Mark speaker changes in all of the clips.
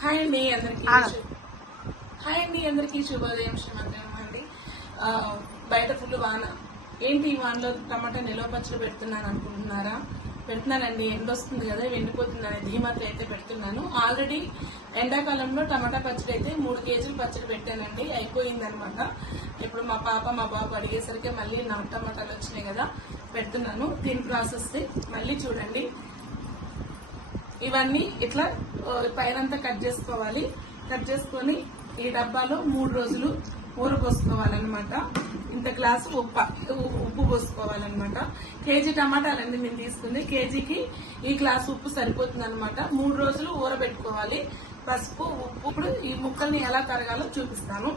Speaker 1: Hi అండి అందరికీ hi అండి అందరికీ శుభోదయం శ్రీమంతం అండి. బయట ఫుల్ వాన. ఏంటి ఈ వానలో టమాటా నిల్వ పచ్చడి పెడుతున్నాను అనుకుంటున్నారా? పెడుతున్నానండి ఎండ వస్తుంది కదా ఎండిపోతుంది అనే ధీమాతో అయితే పెడుతున్నాను. ఆల్రెడీ ఎండాకాలంలో టమాటా పచ్చడి అయితే మూడు కేజీలు పచ్చడి పెట్టానండి అయిపోయింది అనమాట ఇప్పుడు మా పాప మా బాబు అడిగేసరికి మళ్ళీ నా టమాటాలు వచ్చినాయి కదా పెడుతున్నాను. దీని ప్రాసెస్ మళ్ళీ చూడండి. ఇవన్నీ ఇట్లా పైనంతా కట్ చేసుకోవాలి. కట్ చేసుకొని ఈ డబ్బాలో మూడు రోజులు ఊర పోసుకోవాలన్నమాట ఇంత గ్లాసు ఉప్పు ఉప్పు పోసుకోవాలన్నమాట. కేజీ టమాటాలండి మేము తీసుకుంది. కేజీకి ఈ గ్లాసు ఉప్పు సరిపోతుంది అనమాట మూడు రోజులు ఊరబెట్టుకోవాలి. పసుపు ఉప్పు. ఇప్పుడు ఈ ముక్కల్ని ఎలా తరగాలో చూపిస్తాను.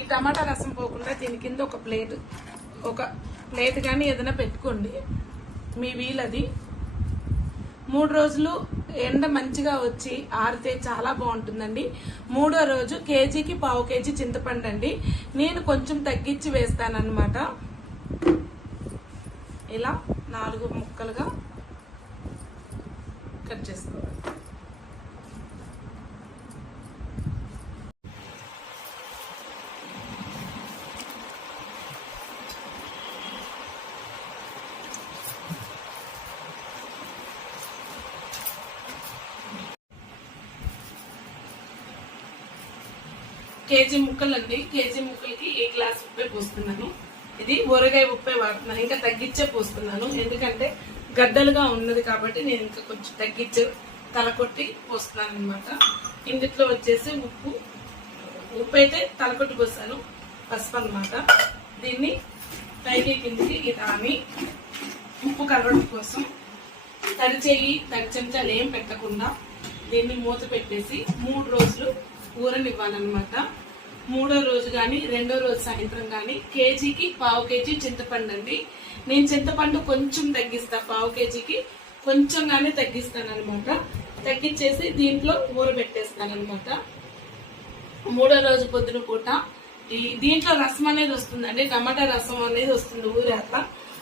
Speaker 1: ఈ టమాటా రసం పోకుండా దీని కింద ఒక ప్లేట్ ఒక ప్లేట్ కానీ ఏదైనా పెట్టుకోండి. మీ వీలది. మూడు రోజులు ఎండ మంచిగా వచ్చి ఆరితే చాలా బాగుంటుందండి. మూడో రోజు కేజీకి పావు కేజీ చింతపండు అండి. నేను కొంచెం తగ్గించి వేస్తానన్నమాట. ఇలా నాలుగు ముక్కలుగా కట్ చేసుకోవాలి కేజీ ముక్కలు అండి కేజీ ముక్కలకి ఏ గ్లాస్ ఉప్పే పోస్తున్నాను. ఇది ఊరగాయ ఉప్పే వాడుతున్నాను. ఇంకా తగ్గించే పోస్తున్నాను. ఎందుకంటే గడ్డలుగా ఉన్నది కాబట్టి నేను ఇంకా కొంచెం తగ్గించే తల కొట్టి పోస్తున్నాను అనమాట ఇందుట్లో వచ్చేసి ఉప్పు. ఉప్పు అయితే తలకొట్టి పోస్తాను. పసుపు అనమాట దీన్ని పైకి కిందికి ఇది ఉప్పు కలవడం కోసం తడి చేయి తడి చెంచాలు ఏం పెట్టకుండా దీన్ని మూత పెట్టేసి మూడు రోజులు ఊరనివ్వాలన్నమాట. మూడో రోజు కానీ రెండో రోజు సాయంత్రం కానీ కేజీకి పావు కేజీ చింతపండు అండి నేను చింతపండు కొంచెం తగ్గిస్తా పావు కేజీకి కొంచెంగానే తగ్గిస్తాను అనమాట తగ్గించేసి దీంట్లో ఊరబెట్టేస్తాను అనమాట మూడో రోజు పొద్దున పూట దీంట్లో రసం అనేది వస్తుందండి టమాటా రసం అనేది వస్తుంది ఊరాక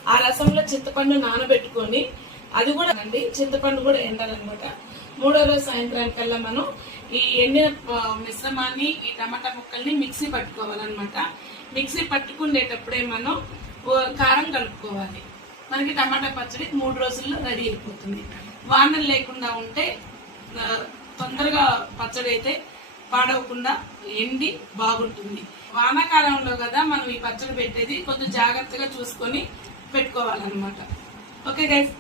Speaker 1: ఆ రసంలో చింతపండు నానబెట్టుకొని అది కూడా అండి చింతపండు కూడా ఎండాలన్నమాట. మూడో రోజు సాయంత్రానికల్లా మనం ఈ ఎండిన మిశ్రమాన్ని ఈ టమాటా ముక్కల్ని మిక్సీ పట్టుకోవాలన్నమాట. మిక్సీ పట్టుకునేటప్పుడే మనం కారం కలుపుకోవాలి. మనకి టమాటా పచ్చడి మూడు రోజుల్లో రెడీ అయిపోతుంది. వానలు లేకుండా ఉంటే తొందరగా పచ్చడి అయితే పాడవకుండా ఎండి బాగుంటుంది. వానాకాలంలో కదా మనం ఈ పచ్చడి పెట్టేది కొంచెం జాగ్రత్తగా చూసుకొని పెట్టుకోవాలన్నమాట. Okay guys